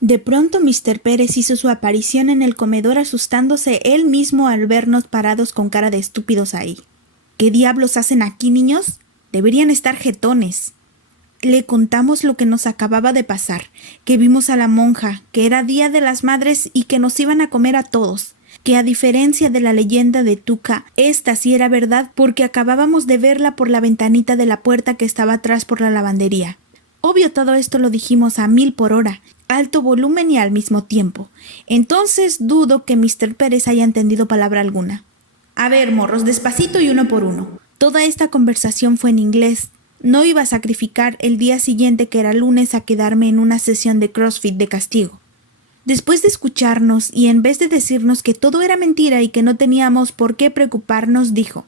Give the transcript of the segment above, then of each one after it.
De pronto Mr. Pérez hizo su aparición en el comedor asustándose él mismo al vernos parados con cara de estúpidos ahí. ¿Qué diablos hacen aquí, niños? Deberían estar jetones. Le contamos lo que nos acababa de pasar, que vimos a la monja, que era Día de las Madres y que nos iban a comer a todos, que a diferencia de la leyenda de Tuca, esta sí era verdad porque acabábamos de verla por la ventanita de la puerta que estaba atrás por la lavandería. Obvio, todo esto lo dijimos a 1000 por hora, alto volumen y al mismo tiempo. Entonces dudo que Mr. Pérez haya entendido palabra alguna. A ver, morros, despacito y uno por uno. Toda esta conversación fue en inglés. No iba a sacrificar el día siguiente, que era lunes, a quedarme en una sesión de CrossFit de castigo. Después de escucharnos y en vez de decirnos que todo era mentira y que no teníamos por qué preocuparnos, dijo: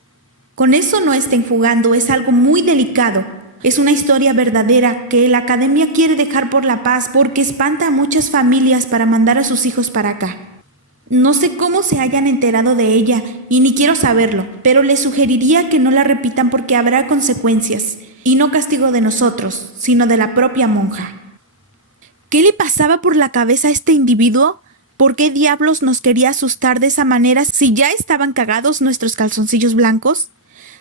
«Con eso no estén jugando, es algo muy delicado. Es una historia verdadera que la academia quiere dejar por la paz porque espanta a muchas familias para mandar a sus hijos para acá. No sé cómo se hayan enterado de ella y ni quiero saberlo, pero les sugeriría que no la repitan porque habrá consecuencias, y no castigo de nosotros, sino de la propia monja». ¿Qué le pasaba por la cabeza a este individuo? ¿Por qué diablos nos quería asustar de esa manera si ya estaban cagados nuestros calzoncillos blancos?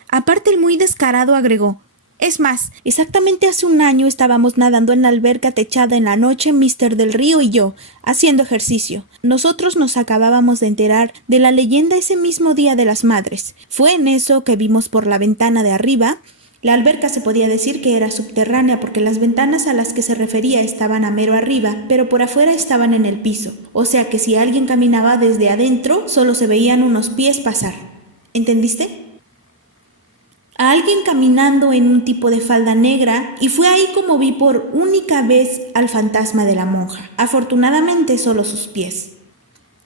Aparte, el muy descarado agregó: «Es más, exactamente hace un año estábamos nadando en la alberca techada en la noche, Mr. del Río y yo, haciendo ejercicio. Nosotros nos acabábamos de enterar de la leyenda ese mismo Día de las Madres. Fue en eso que vimos por la ventana de arriba». La alberca se podía decir que era subterránea porque las ventanas a las que se refería estaban a mero arriba, pero por afuera estaban en el piso, o sea que si alguien caminaba desde adentro solo se veían unos pies pasar. ¿Entendiste? A alguien caminando en un tipo de falda negra, y fue ahí como vi por única vez al fantasma de la monja. Afortunadamente solo sus pies.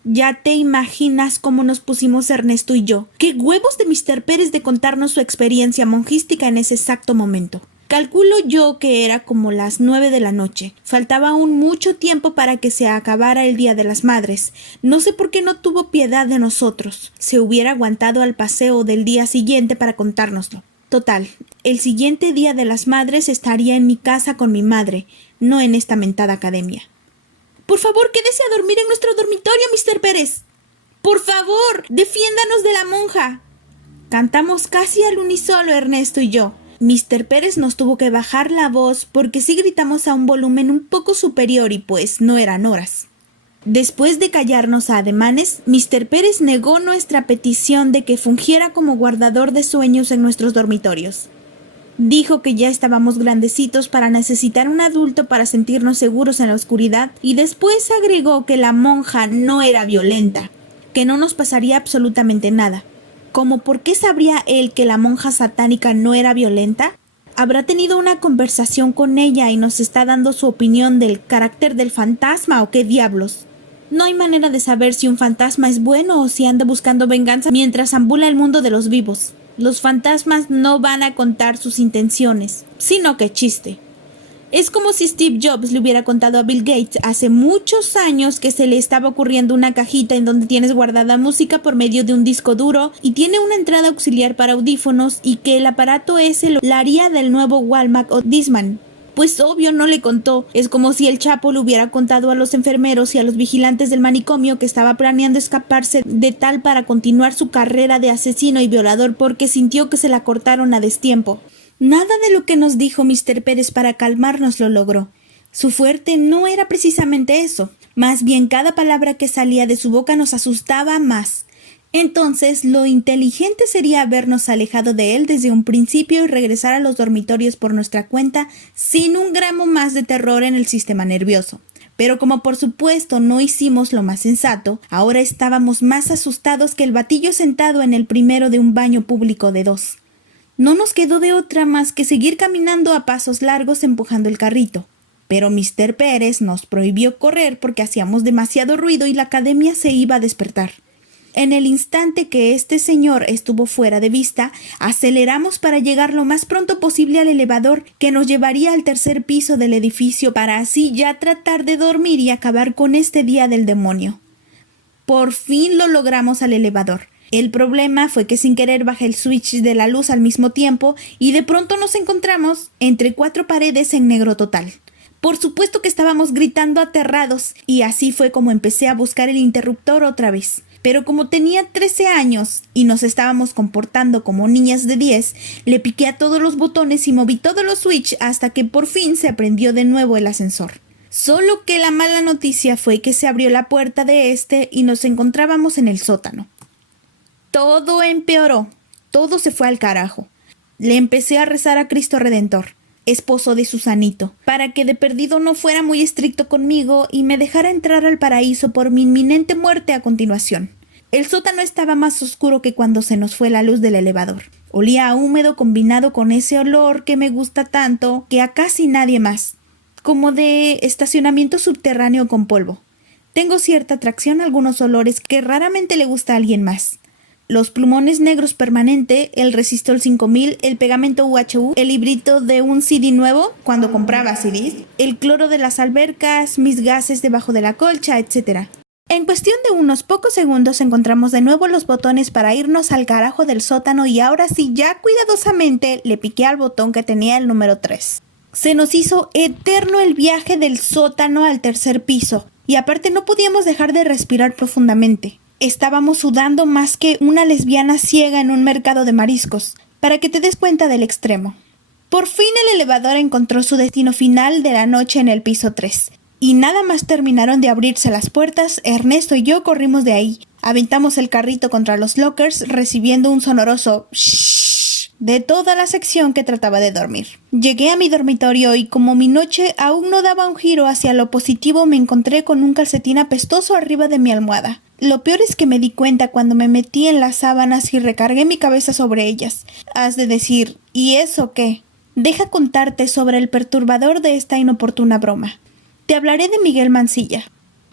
Ya te imaginas cómo nos pusimos Ernesto y yo. ¡Qué huevos de Mr. Pérez de contarnos su experiencia monjística en ese exacto momento! Calculo yo que era como las 9 de la noche. Faltaba aún mucho tiempo para que se acabara el Día de las Madres. No sé por qué no tuvo piedad de nosotros. Se hubiera aguantado al paseo del día siguiente para contárnoslo. Total, el siguiente Día de las Madres estaría en mi casa con mi madre, no en esta mentada academia. «Por favor, quédese a dormir en nuestro dormitorio, Mr. Pérez. Por favor, defiéndanos de la monja». Cantamos casi al unísono Ernesto y yo. Mr. Pérez nos tuvo que bajar la voz porque sí gritamos a un volumen un poco superior y pues no eran horas. Después de callarnos a ademanes, Mr. Pérez negó nuestra petición de que fungiera como guardador de sueños en nuestros dormitorios. Dijo que ya estábamos grandecitos para necesitar un adulto para sentirnos seguros en la oscuridad, y después agregó que la monja no era violenta, que no nos pasaría absolutamente nada. ¿Cómo por qué sabría él que la monja satánica no era violenta? ¿Habrá tenido una conversación con ella y nos está dando su opinión del carácter del fantasma o qué diablos? No hay manera de saber si un fantasma es bueno o si anda buscando venganza mientras ambula el mundo de los vivos. Los fantasmas no van a contar sus intenciones, sino que chiste. Es como si Steve Jobs le hubiera contado a Bill Gates hace muchos años que se le estaba ocurriendo una cajita en donde tienes guardada música por medio de un disco duro y tiene una entrada auxiliar para audífonos y que el aparato ese la haría del nuevo Walmart o Discman. Pues obvio no le contó. Es como si el Chapo le hubiera contado a los enfermeros y a los vigilantes del manicomio que estaba planeando escaparse de tal para continuar su carrera de asesino y violador porque sintió que se la cortaron a destiempo. Nada de lo que nos dijo Mr. Pérez para calmarnos lo logró. Su fuerte no era precisamente eso. Más bien cada palabra que salía de su boca nos asustaba más. Entonces, lo inteligente sería habernos alejado de él desde un principio y regresar a los dormitorios por nuestra cuenta sin un gramo más de terror en el sistema nervioso. Pero como por supuesto no hicimos lo más sensato, ahora estábamos más asustados que el batillo sentado en el primero de un baño público de 2. No nos quedó de otra más que seguir caminando a pasos largos empujando el carrito. Pero Mr. Pérez nos prohibió correr porque hacíamos demasiado ruido y la academia se iba a despertar. En el instante que este señor estuvo fuera de vista, aceleramos para llegar lo más pronto posible al elevador que nos llevaría al tercer piso del edificio para así ya tratar de dormir y acabar con este día del demonio. Por fin lo logramos al elevador. El problema fue que sin querer bajé el switch de la luz al mismo tiempo y de pronto nos encontramos entre 4 paredes en negro total. Por supuesto que estábamos gritando aterrados, y así fue como empecé a buscar el interruptor otra vez. Pero como tenía 13 años y nos estábamos comportando como niñas de 10, le piqué a todos los botones y moví todos los switches hasta que por fin se prendió de nuevo el ascensor. Solo que la mala noticia fue que se abrió la puerta de este y nos encontrábamos en el sótano. Todo empeoró, todo se fue al carajo. Le empecé a rezar a Cristo Redentor, esposo de Susanito, para que de perdido no fuera muy estricto conmigo y me dejara entrar al paraíso por mi inminente muerte a continuación. El sótano estaba más oscuro que cuando se nos fue la luz del elevador. Olía a húmedo combinado con ese olor que me gusta tanto que a casi nadie más, como de estacionamiento subterráneo con polvo. Tengo cierta atracción a algunos olores que raramente le gusta a alguien más. Los plumones negros permanente, el resistol 5000, el pegamento UHU, el librito de un CD nuevo cuando compraba CDs, el cloro de las albercas, mis gases debajo de la colcha, etc. En cuestión de unos pocos segundos encontramos de nuevo los botones para irnos al carajo del sótano y ahora sí ya cuidadosamente le piqué al botón que tenía el número 3. Se nos hizo eterno el viaje del sótano al tercer piso y aparte no podíamos dejar de respirar profundamente. Estábamos sudando más que una lesbiana ciega en un mercado de mariscos, para que te des cuenta del extremo. Por fin el elevador encontró su destino final de la noche en el piso 3. Y nada más terminaron de abrirse las puertas, Ernesto y yo corrimos de ahí. Aventamos el carrito contra los lockers, recibiendo un sonoroso shhh de toda la sección que trataba de dormir. Llegué a mi dormitorio y como mi noche aún no daba un giro hacia lo positivo, me encontré con un calcetín apestoso arriba de mi almohada. Lo peor es que me di cuenta cuando me metí en las sábanas y recargué mi cabeza sobre ellas. Has de decir, ¿y eso qué? Deja contarte sobre el perturbador de esta inoportuna broma. Te hablaré de Miguel Mancilla.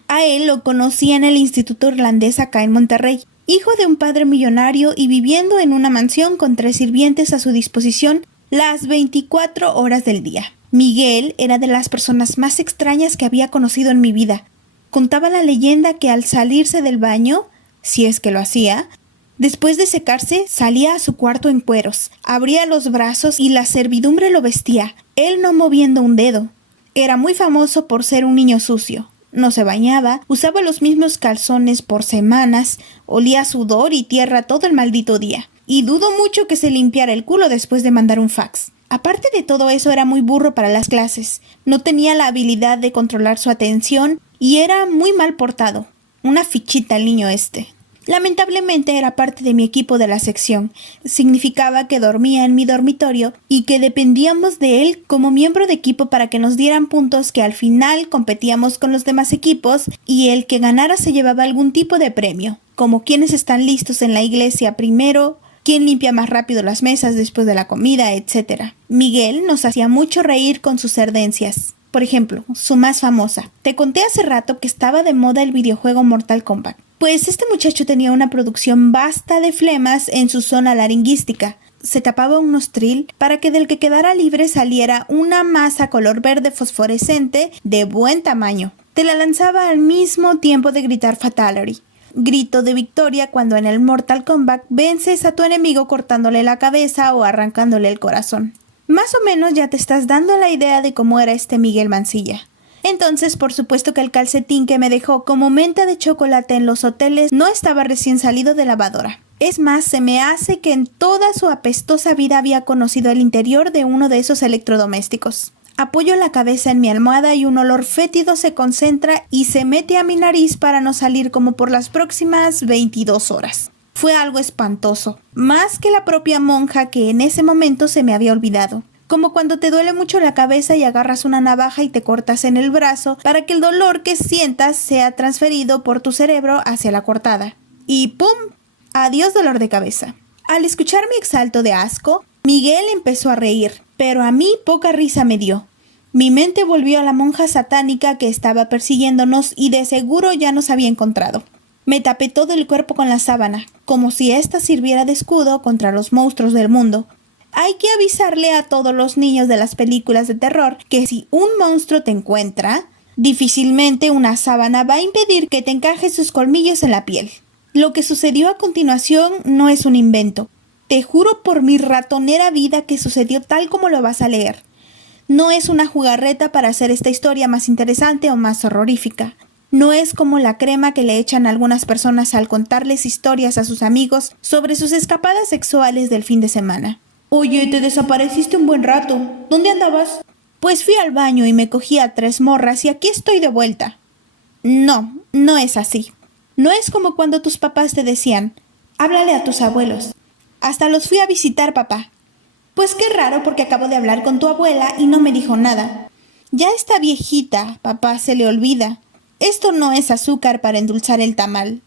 A él lo conocí en el Instituto Irlandés acá en Monterrey, hijo de un padre millonario y viviendo en una mansión con 3 sirvientes a su disposición las 24 horas del día. Miguel era de las personas más extrañas que había conocido en mi vida. Contaba la leyenda que al salirse del baño, si es que lo hacía, después de secarse salía a su cuarto en cueros, abría los brazos y la servidumbre lo vestía, él no moviendo un dedo. Era muy famoso por ser un niño sucio. No se bañaba, usaba los mismos calzones por semanas, olía a sudor y tierra todo el maldito día. Y dudo mucho que se limpiara el culo después de mandar un fax. Aparte de todo eso, era muy burro para las clases. No tenía la habilidad de controlar su atención y era muy mal portado. Una fichita el niño este. Lamentablemente era parte de mi equipo de la sección. Significaba que dormía en mi dormitorio y que dependíamos de él como miembro de equipo para que nos dieran puntos que al final competíamos con los demás equipos y el que ganara se llevaba algún tipo de premio, como quienes están listos en la iglesia primero, quién limpia más rápido las mesas después de la comida, etc. Miguel nos hacía mucho reír con sus cerdencias. Por ejemplo, su más famosa. Te conté hace rato que estaba de moda el videojuego Mortal Kombat. Pues este muchacho tenía una producción vasta de flemas en su zona laringuística. Se tapaba un nostril para que del que quedara libre saliera una masa color verde fosforescente de buen tamaño. Te la lanzaba al mismo tiempo de gritar Fatality. Grito de victoria cuando en el Mortal Kombat vences a tu enemigo cortándole la cabeza o arrancándole el corazón. Más o menos ya te estás dando la idea de cómo era este Miguel Mancilla. Entonces, por supuesto que el calcetín que me dejó como menta de chocolate en los hoteles no estaba recién salido de lavadora. Es más, se me hace que en toda su apestosa vida había conocido el interior de uno de esos electrodomésticos. Apoyo la cabeza en mi almohada y un olor fétido se concentra y se mete a mi nariz para no salir como por las próximas 22 horas. Fue algo espantoso, más que la propia monja que en ese momento se me había olvidado. Como cuando te duele mucho la cabeza y agarras una navaja y te cortas en el brazo para que el dolor que sientas sea transferido por tu cerebro hacia la cortada. Y ¡pum! Adiós dolor de cabeza. Al escuchar mi exalto de asco, Miguel empezó a reír, pero a mí poca risa me dio. Mi mente volvió a la monja satánica que estaba persiguiéndonos y de seguro ya nos había encontrado. Me tapé todo el cuerpo con la sábana, como si ésta sirviera de escudo contra los monstruos del mundo. Hay que avisarle a todos los niños de las películas de terror que si un monstruo te encuentra, difícilmente una sábana va a impedir que te encaje sus colmillos en la piel. Lo que sucedió a continuación no es un invento. Te juro por mi ratonera vida que sucedió tal como lo vas a leer. No es una jugarreta para hacer esta historia más interesante o más horrorífica. No es como la crema que le echan algunas personas al contarles historias a sus amigos sobre sus escapadas sexuales del fin de semana. Oye, te desapareciste un buen rato. ¿Dónde andabas? Pues fui al baño y me cogí a 3 morras y aquí estoy de vuelta. No, no es así. No es como cuando tus papás te decían, háblale a tus abuelos. Hasta los fui a visitar, papá. Pues qué raro porque acabo de hablar con tu abuela y no me dijo nada. Ya está viejita, papá, se le olvida. Esto no es azúcar para endulzar el tamal.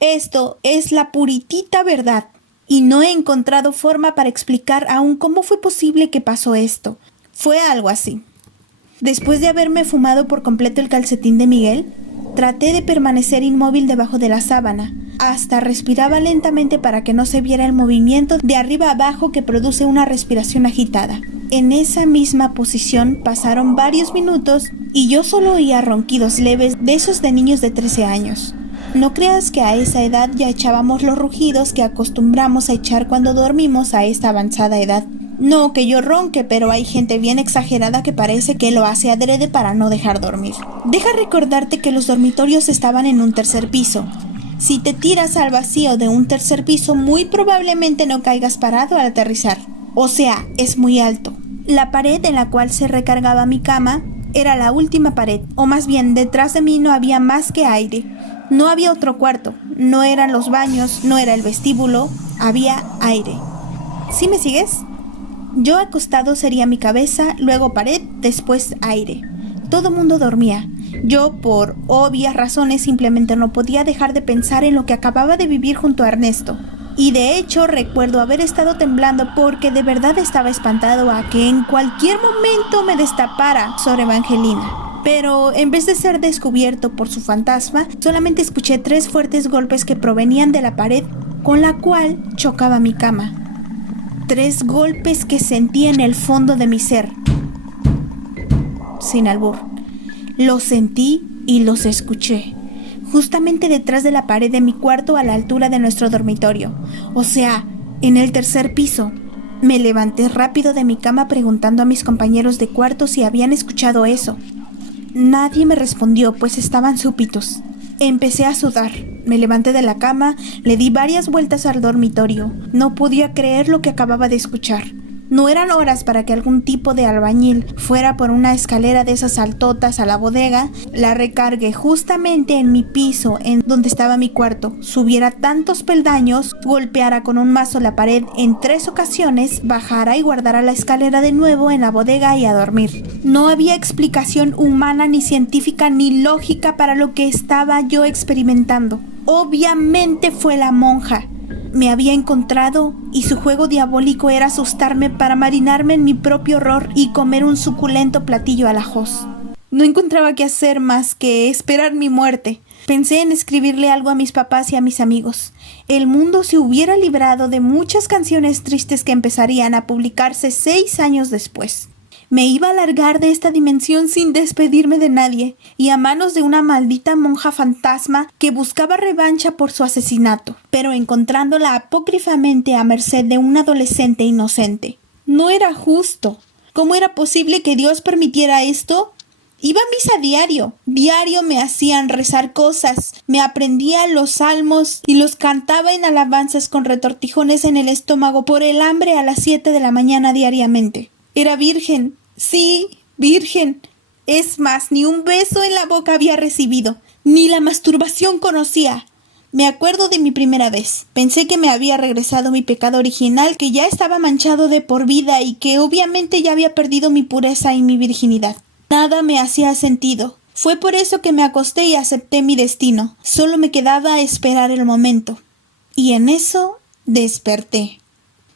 Esto es la puritita verdad. Y no he encontrado forma para explicar aún cómo fue posible que pasó esto. Fue algo así. Después de haberme fumado por completo el calcetín de Miguel, traté de permanecer inmóvil debajo de la sábana. Hasta respiraba lentamente para que no se viera el movimiento de arriba a abajo que produce una respiración agitada. En esa misma posición pasaron varios minutos y yo solo oía ronquidos leves de esos de niños de 13 años. No creas que a esa edad ya echábamos los rugidos que acostumbramos a echar cuando dormimos a esta avanzada edad. No que yo ronque, pero hay gente bien exagerada que parece que lo hace adrede para no dejar dormir. Deja recordarte que los dormitorios estaban en un 3er piso. Si te tiras al vacío de un 3er piso, muy probablemente no caigas parado al aterrizar. O sea, es muy alto. La pared en la cual se recargaba mi cama era la última pared, o más bien detrás de mí no había más que aire. No había otro cuarto, no eran los baños, no era el vestíbulo, había aire. ¿Sí me sigues? Yo acostado sería mi cabeza, luego pared, después aire. Todo mundo dormía. Yo, por obvias razones, simplemente no podía dejar de pensar en lo que acababa de vivir junto a Ernesto. Y de hecho recuerdo haber estado temblando porque de verdad estaba espantado a que en cualquier momento me destapara sobre Evangelina. Pero en vez de ser descubierto por su fantasma, solamente escuché 3 fuertes golpes que provenían de la pared con la cual chocaba mi cama. 3 golpes que sentí en el fondo de mi ser. Sin albur. Los sentí y los escuché. Justamente detrás de la pared de mi cuarto a la altura de nuestro dormitorio. O sea, en el 3er piso. Me levanté rápido de mi cama preguntando a mis compañeros de cuarto si habían escuchado eso. Nadie me respondió, pues estaban súpitos. Empecé a sudar. Me levanté de la cama, le di varias vueltas al dormitorio. No podía creer lo que acababa de escuchar. No eran horas para que algún tipo de albañil fuera por una escalera de esas altotas a la bodega, la recargue justamente en mi piso, en donde estaba mi cuarto, subiera tantos peldaños, golpeara con un mazo la pared en 3 ocasiones, bajara y guardara la escalera de nuevo en la bodega y a dormir. No había explicación humana ni científica ni lógica para lo que estaba yo experimentando. Obviamente fue la monja. Me había encontrado y su juego diabólico era asustarme para marinarme en mi propio horror y comer un suculento platillo al ajos. No encontraba qué hacer más que esperar mi muerte. Pensé en escribirle algo a mis papás y a mis amigos. El mundo se hubiera librado de muchas canciones tristes que empezarían a publicarse 6 años después. Me iba a largar de esta dimensión sin despedirme de nadie y a manos de una maldita monja fantasma que buscaba revancha por su asesinato, pero encontrándola apócrifamente a merced de un adolescente inocente. No era justo. ¿Cómo era posible que Dios permitiera esto? Iba a misa diario. Diario me hacían rezar cosas. Me aprendía los salmos y los cantaba en alabanzas con retortijones en el estómago por el hambre a las 7 de la mañana diariamente. Era virgen. Sí, virgen. Es más, ni un beso en la boca había recibido. Ni la masturbación conocía. Me acuerdo de mi primera vez. Pensé que me había regresado mi pecado original, que ya estaba manchado de por vida y que obviamente ya había perdido mi pureza y mi virginidad. Nada me hacía sentido. Fue por eso que me acosté y acepté mi destino. Solo me quedaba esperar el momento. Y en eso desperté.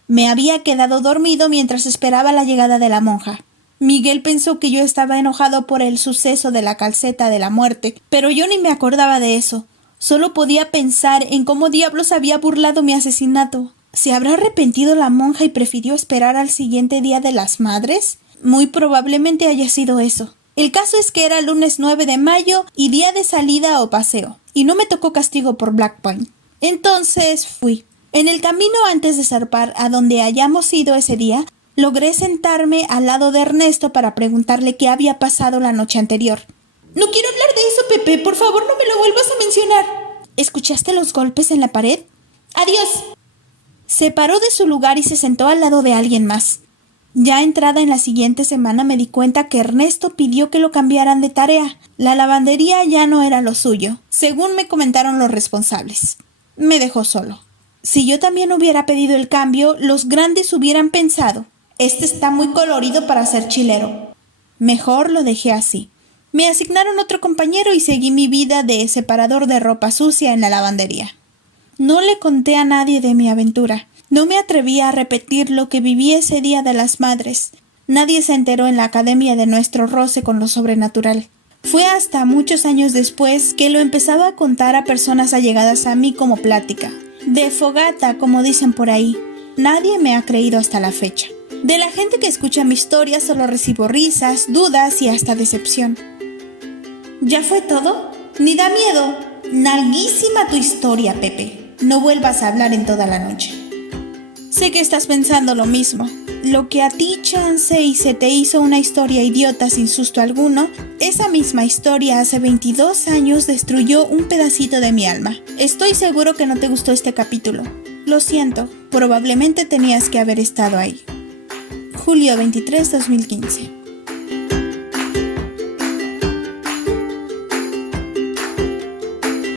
Me había quedado dormido mientras esperaba la llegada de la monja. Miguel pensó que yo estaba enojado por el suceso de la calceta de la muerte, pero yo ni me acordaba de eso. Solo podía pensar en cómo diablos había burlado mi asesinato. ¿Se habrá arrepentido la monja y prefirió esperar al siguiente día de las madres? Muy probablemente haya sido eso. El caso es que era lunes 9 de mayo y día de salida o paseo, y no me tocó castigo por Black Point. Entonces fui. En el camino antes de zarpar a donde hayamos ido ese día, Logré sentarme al lado de Ernesto para preguntarle qué había pasado la noche anterior. No quiero hablar de eso, Pepe. Por favor, no me lo vuelvas a mencionar. ¿Escuchaste los golpes en la pared? Adiós. Se paró de su lugar y se sentó al lado de alguien más. Ya entrada en la siguiente semana me di cuenta que Ernesto pidió que lo cambiaran de tarea. La lavandería ya no era lo suyo, según me comentaron los responsables. Me dejó solo. Si yo también hubiera pedido el cambio, los grandes hubieran pensado: este está muy colorido para ser chilero. Mejor lo dejé así. Me asignaron otro compañero y seguí mi vida de separador de ropa sucia en la lavandería. No le conté a nadie de mi aventura. No me atreví a repetir lo que viví ese Día de las Madres. Nadie se enteró en la academia de nuestro roce con lo sobrenatural. Fue hasta muchos años después que lo empezaba a contar a personas allegadas a mí como plática. De fogata, como dicen por ahí. Nadie me ha creído hasta la fecha. De la gente que escucha mi historia solo recibo risas, dudas y hasta decepción. ¿Ya fue todo? Ni da miedo. Nalguísima tu historia, Pepe. No vuelvas a hablar en toda la noche. Sé que estás pensando lo mismo. Lo que a ti, chance, y se te hizo una historia idiota sin susto alguno, esa misma historia hace 22 años destruyó un pedacito de mi alma. Estoy seguro que no te gustó este capítulo. Lo siento, probablemente tenías que haber estado ahí. Julio 23, 2015.